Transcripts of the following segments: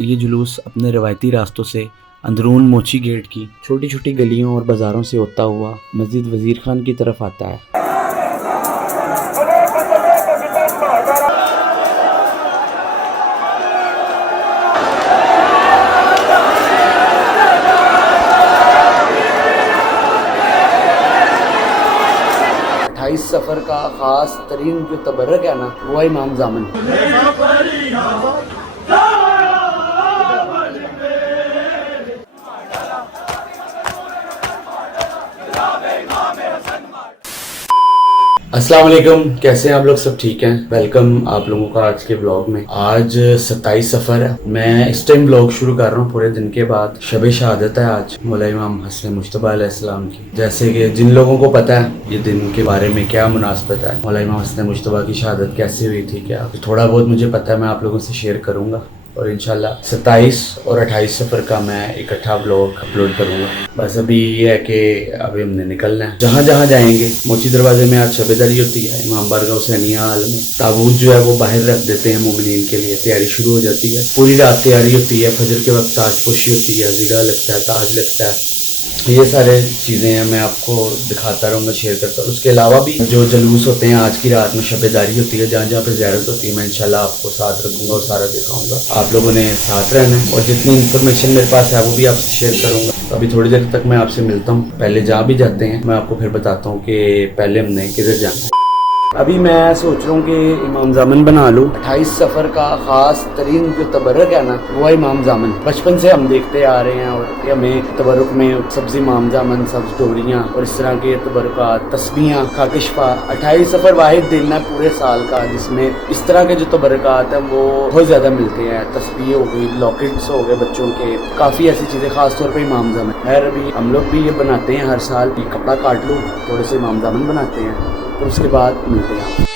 ये जुलूस अपने रवायती रास्तों से अंदरून मोची गेट की छोटी छोटी गलियों और बाज़ारों से होता हुआ मस्जिद वज़ीर खान की तरफ आता है। सफ़र का ख़ास तरीन जो तबर्रक है ना, वो इमाम ज़ामन। अस्सलाम वालेकुम, कैसे हैं आप लोग? सब ठीक हैं? वेलकम आप लोगों का आज के ब्लॉग में। आज 27 सफ़र है। मैं इस टाइम ब्लॉग शुरू कर रहा हूँ पूरे दिन के बाद। शब शहादत है आज मौला इमाम हसन मुश्तबा अलैहिस्सलाम की। जैसे कि जिन लोगों को पता है ये दिन के बारे में क्या मुनासबत है, मौला इमाम हसन मुश्तबा की शहादत कैसे हुई थी, क्या थोड़ा बहुत मुझे पता है, मैं आप लोगों से शेयर करूँगा। और इंशाल्लाह 27 और 28 सफ़र का मैं इकट्ठा ब्लॉग अपलोड करूँगा। बस अभी ये है कि अभी हमने निकलना है। जहाँ जहाँ जाएंगे, मोची दरवाजे में आज शबेदारी होती है, इमाम बारगाह हुसैनिया हाल में ताबूत जो है वो बाहर रख देते हैं मोमिनीन के लिए। तैयारी शुरू हो जाती है, पूरी रात तैयारी होती है। फजर के वक्त ताजपोशी होती है, ज़िगा लगता है, ताज लगता है। ये सारे चीज़ें हैं, मैं आपको दिखाता रहूँगा, शेयर करता हूँ। उसके अलावा भी जो जलूस होते हैं आज की रात में, शबेदारी होती है, जहाँ जहाँ पर ज़ियारत होती है, मैं इंशाल्लाह आपको साथ रखूँगा और सारा दिखाऊँगा। आप लोगों ने साथ रहना है और जितनी इन्फॉर्मेशन मेरे पास है वो भी आपसे शेयर करूँगा। तो अभी थोड़ी देर तक मैं आपसे मिलता हूँ। पहले जहाँ भी जाते हैं मैं आपको फिर बताता हूँ कि पहले हमने किधर जाना है। अभी मैं सोच रहा हूँ कि इमाम ज़ामन बना लूँ। 28 सफ़र का ख़ास तरीन जो तबर्रक है ना, वो है इमाम ज़ामन। बचपन से हम देखते आ रहे हैं और हमें तबर्रुक में सब्ज़ इमाम ज़ामन, सब्ज़ डोरियाँ और इस तरह के तबर्रुकात, तस्बीहां, खाकिशफा। 28 सफ़र वाहिद दिन है पूरे साल का जिसमें इस तरह के जो तबर्रुकात हैं वो बहुत ज़्यादा मिलते हैं। तस्बीह हो गई, लॉकेट्स हो गए बच्चों के, काफ़ी ऐसी चीज़ें, ख़ास तौर पर इमाम ज़ामन। खैर अभी हम लोग भी ये बनाते हैं हर साल, ये कपड़ा काट लूँ, थोड़े से इमाम ज़ामन बनाते हैं, तो उसके बाद मिलते हैं।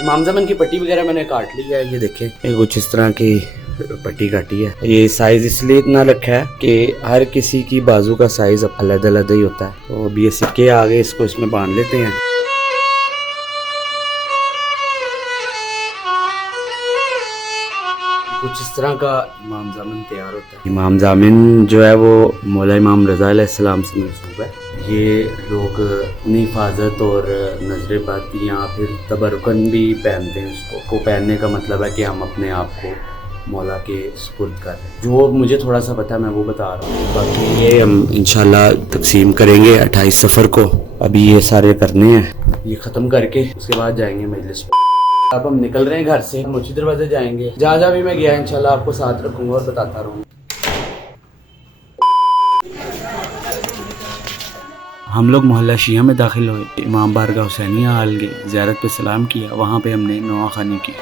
इमाम ज़ामन की पट्टी वगैरह मैंने काट ली है, ये देखें, ये कुछ इस तरह की पट्टी काटी है। ये साइज इसलिए इतना रखा है कि हर किसी की बाजू का साइज अलग अलग ही होता है। तो अब ये सिक्के आ गए, इसको इसमें बांध लेते हैं। कुछ इस तरह का इमाम ज़ामन तैयार होता है। इमाम ज़ामन जो है वो मौला इमाम रज़ा अलैहिस्सलाम से मंसूब है। ये लोग अपनी हिफाजत और नजर बाती या फिर तबरुकन भी पहनते हैं। उसको पहनने का मतलब है कि हम अपने आप को मौला के सुपुर्द कर रहे हैं। जो मुझे थोड़ा सा पता है मैं वो बता रहा हूँ, बाकी ये हम इंशाल्लाह तकसीम करेंगे 28 सफ़र को। अभी ये सारे करने हैं, ये ख़त्म करके उसके बाद जाएंगे मजलिस पे। अब हम निकल रहे हैं घर से, मोची दरवाजे जाएंगे। जहाँ जहाँ भी मैं गया इंशाल्लाह आपको साथ रखूँगा और बताता रहूँगा। हम लोग मोहल्ला शिया में दाखिल हुए, इमाम बारगाह हुसैनिया हाल गए, ज़ियारत पे सलाम किया, वहाँ पे हमने नवाखानी की।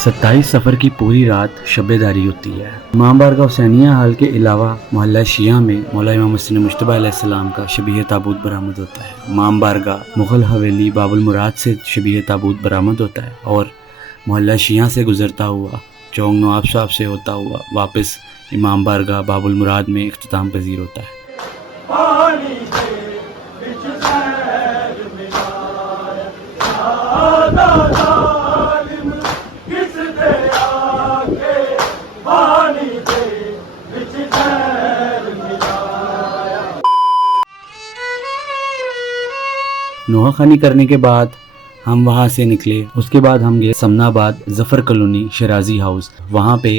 सत्ताईस सफ़र की पूरी रात शबेदारी होती है। इमाम बारगाह हुसैनिया हाल के अलावा मोहल्ला शिया में मौला इमाम हसन मुज्तबा अलैहिस्सलाम का शबीह ताबूत बरामद होता है। इमाम बारगाह मुग़ल हवेली बाबुल मुराद से शबीह ताबूत बरामद होता है और मोहल्ला शिया से गुजरता हुआ चौंग नवाब साहब से होता हुआ वापस इमाम बारगाह बाबुल मुराद में इख्तिताम पजीर होता है। नोहा खानी करने के बाद हम वहाँ से निकले। उसके बाद हम गए समनाबाद ज़फ़र कॉलोनी शराजी हाउस। वहाँ पे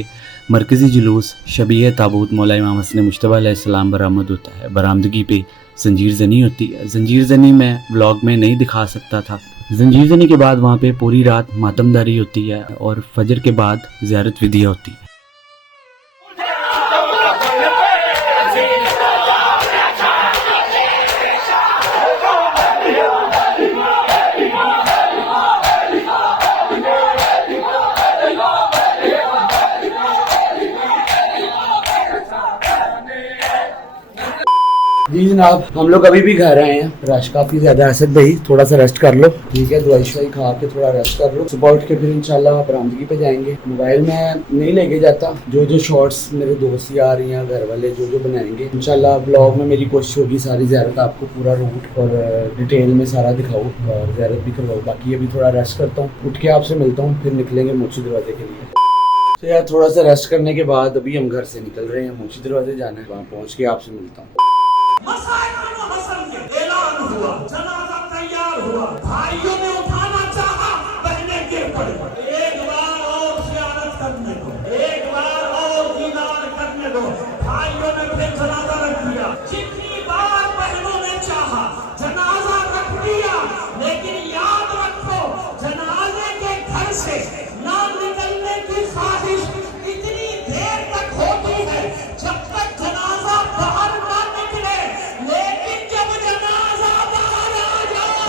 मरकज़ी जुलूस शबीह ताबूत मौला इमाम हसन मुज्तबा अलैहिस्सलाम बरामद होता है। बरामदगी पे जंजीर ज़नी होती है। जंजीर ज़नी मैं व्लॉग में नहीं दिखा सकता था। जंजीर ज़नी के बाद वहाँ पे पूरी रात मातमदारी होती है और फजर के बाद ज़ियारत विदिया होती है। 20 जनाब, हम लोग अभी भी घर आए हैं। रश काफ़ी ज़्यादा है। असद भाई थोड़ा सा रेस्ट कर लो, ठीक है? दवाई शवाई खा के थोड़ा रेस्ट कर लो। सुबह उठ के फिर इंशाल्लाह बरामदगी पे जाएंगे। मोबाइल में नहीं लेके जाता। जो शॉर्ट्स मेरे दोस्त आ रही हैं, घर वाले जो बनाएंगे इंशाल्लाह ब्लॉग में मेरी कोशिश होगी सारी ज़ियारत आपको पूरा रूट और डिटेल में सारा दिखाऊँ और ज़ियारत भी करवाऊँ। बाकी अभी थोड़ा रेस्ट करता हूँ, उठ के आपसे मिलता हूँ, फिर निकलेंगे मोची दरवाजे के लिए। तो यार थोड़ा सा रेस्ट करने के बाद अभी हम घर से निकल रहे हैं। मोची दरवाजे जाना है, वहाँ पहुँच के आपसे मिलता हूँ। ऐलान हुआ, जनाजा तैयार हुआ, भाइयों ने उठाना चाहा, बहनें गिर पड़ी। एक बार और ज़ियारत करने दो, एक बार और दीदार करने दो। भाइयों ने फिर जनाजा रख दिया। जितनी बार बहनों ने चाहा, जनाजा रख दिया, लेकिन याद रखो जनाजे के घर से ना निकलने की ख्वाहिश इतनी देर तक होती है जब तक जनाजा बाहर ना निकले। लेकिन जब जनाजा बाहर आ जाए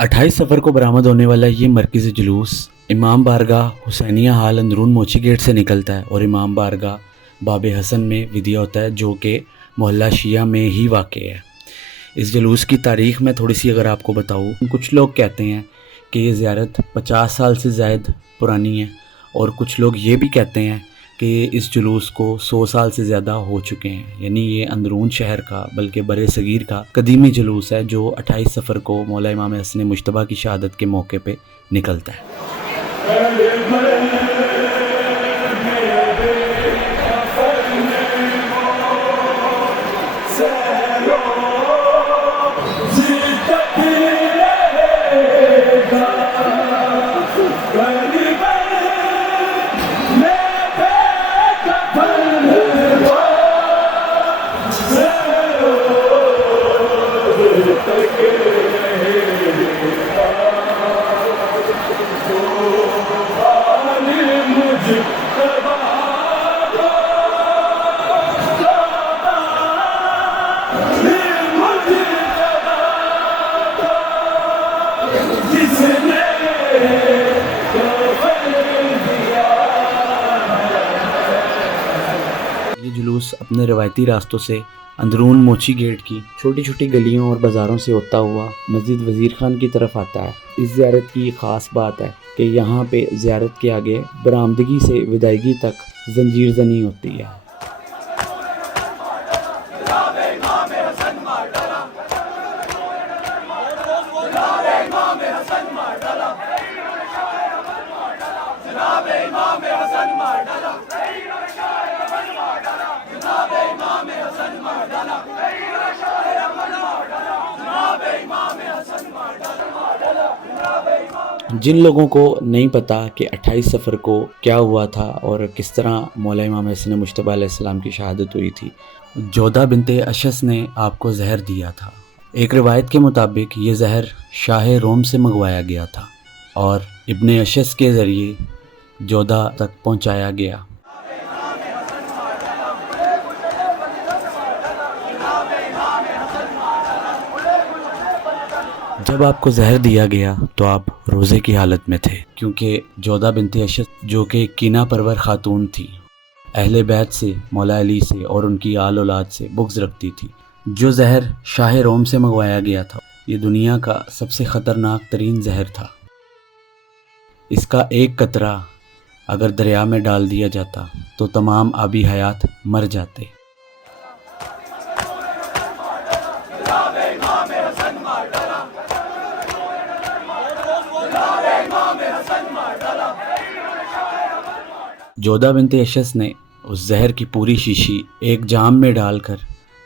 अट्ठाईस सफ़र को बरामद होने वाला ये मरकज़ी जुलूस इमाम बारगाह हुसैनिया हाल अंदरून मोची गेट से निकलता है और इमाम बारगाह बाबे हसन में विदिया होता है, जो कि मोहल्ला शिया में ही वाक़ है। इस जुलूस की तारीख़ में थोड़ी सी अगर आपको बताऊँ, कुछ लोग कहते हैं कि ये ज़ियारत 50 साल से ज़ायद पुरानी है और कुछ लोग ये भी कहते हैं कि इस जुलूस को 100 साल से ज़्यादा हो चुके हैं। यानी ये अंदरून शहर का बल्कि बरे सगीर का कदीमी जुलूस है जो 28 सफ़र को मौला इमाम हसन मुज्तबा की शहादत के मौके पे निकलता है। जुलूस अपने रवायती रास्तों से अंदरून मोची गेट की छोटी छोटी गलियों और बाज़ारों से होता हुआ मस्जिद वज़ीर खान की तरफ आता है। इस ज़ियारत की ख़ास बात है कि यहाँ पे ज़ियारत के आगे बरामदगी से विदायगी तक जंजीर जनी होती है। जिन लोगों को नहीं पता कि 28 सफ़र को क्या हुआ था और किस तरह मौला इमाम हसन मुज्तबा अलैहिस्सलाम की शहादत हुई थी, जोधा बिनते अशस ने आपको जहर दिया था। एक रिवायत के मुताबिक ये जहर शाह रोम से मंगवाया गया था और इब्ने अशस के ज़रिए जोधा तक पहुंचाया गया। जब आपको जहर दिया गया तो आप रोज़े की हालत में थे, क्योंकि जोधा बिनते अशस जो कि कीना परवर खातून थी, अहले बैत से, मौला अली से और उनकी आल औलाद से बुग़्ज़ रखती थी। जो जहर शाह रोम से मंगवाया गया था, ये दुनिया का सबसे ख़तरनाक तरीन जहर था। इसका एक कतरा अगर दरिया में डाल दिया जाता तो तमाम आबी हयात मर जाते। जोधा बिनते अशस ने उस जहर की पूरी शीशी एक जाम में डालकर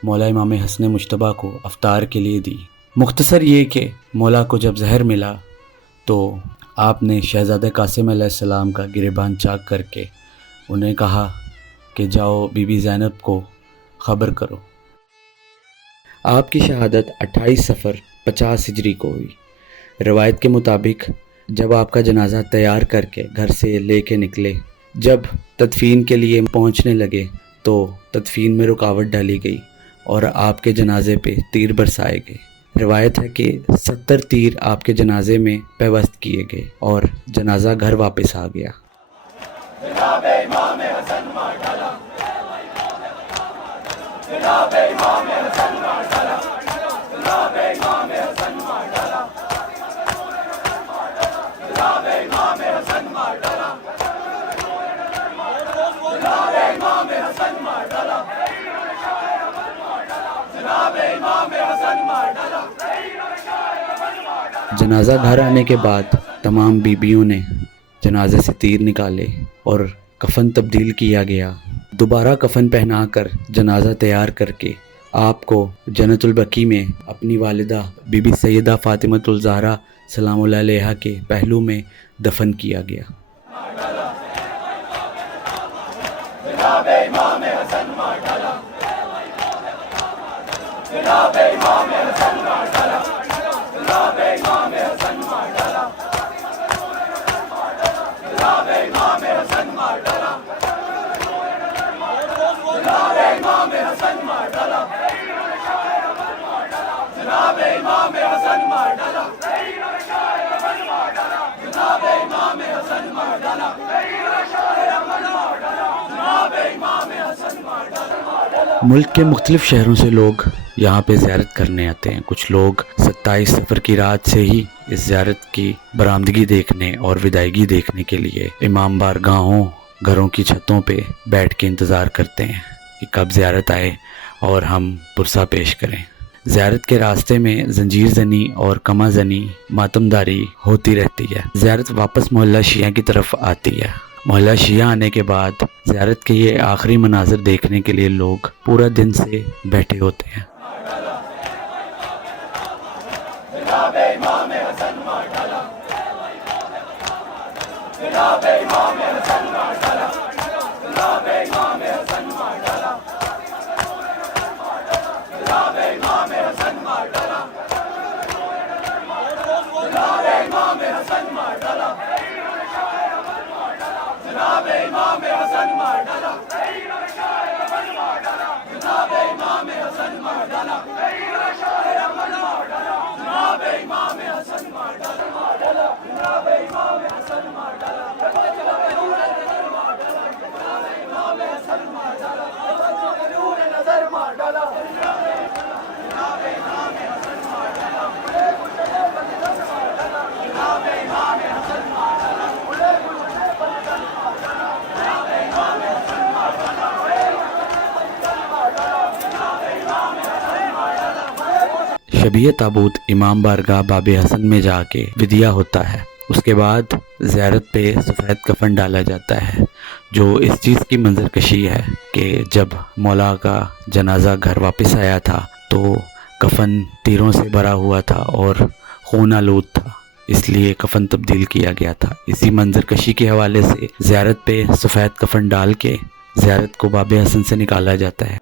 मौला इमाम हसन मुज्तबा को अफ्तार के लिए दी। मुख्तसर ये कि मौला को जब जहर मिला तो आपने शहज़ादा कासिम अलैहिस्सलाम का गिरेबान चाक करके उन्हें कहा कि जाओ बीबी ज़ैनब को ख़बर करो। आपकी शहादत 28 सफ़र 50 हिजरी को हुई। रवायत के मुताबिक जब आपका जनाजा तैयार करके घर से लेके निकले, जब तदफीन के लिए पहुंचने लगे तो तदफीन में रुकावट डाली गई और आपके जनाजे पे तीर बरसाए गए। रिवायत है कि 70 तीर आपके जनाजे में पेवस्त किए गए और जनाजा घर वापस आ गया। जनाजा घर आने के बाद तमाम बीबियों ने जनाजे से तीर निकाले और कफन तब्दील किया गया। दोबारा कफन पहनाकर जनाजा तैयार करके आपको जन्नतुल बकी में अपनी वालिदा बीबी सैयदा फातिमतुल ज़हरा सलामुल्लाह अलैहा के पहलू में दफन किया गया। मुल्क के मुख्तलिफ शहरों से लोग यहाँ पे ज़ियारत करने आते हैं। कुछ लोग 27 सफ़र की रात से ही इस ज़ियारत की बरामदगी देखने और विदायगी देखने के लिए इमाम बारगाहों, घरों की छतों पे बैठ के इंतज़ार करते हैं कि कब ज़ियारत आए और हम पुरसा पेश करें। ज़ियारत के रास्ते में जंजीर जनी और कमा जनी मातमदारी होती रहती है। ज़ियारत वापस मोहल्ला शिया की तरफ आती है। मोहल्ला शिया आने के बाद ज़ियारत के ये आखिरी मनाज़र देखने के लिए लोग पूरा दिन से बैठे होते हैं। शबीह ताबूत इमाम बारगाह बाबे हसन में जाके विदिया होता है। उसके बाद ज़ियारत पे सफ़ेद कफन डाला जाता है, जो इस चीज़ की मंजरकशी है कि जब मौला का जनाजा घर वापस आया था तो कफन तीरों से भरा हुआ था और खून आलूद था, इसलिए कफन तब्दील किया गया था। इसी मंजरकशी के हवाले से ज़ियारत पे सफ़ेद कफन डाल के ज़ियारत को बाबे हसन से निकाला जाता है।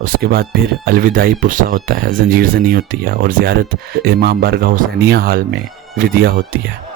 उसके बाद फिर अलविदाई पुरसा होता है, जंजीर से नहीं होती है और ज़ियारत इमाम बारगाह हुसैनिया हाल में विदिया होती है।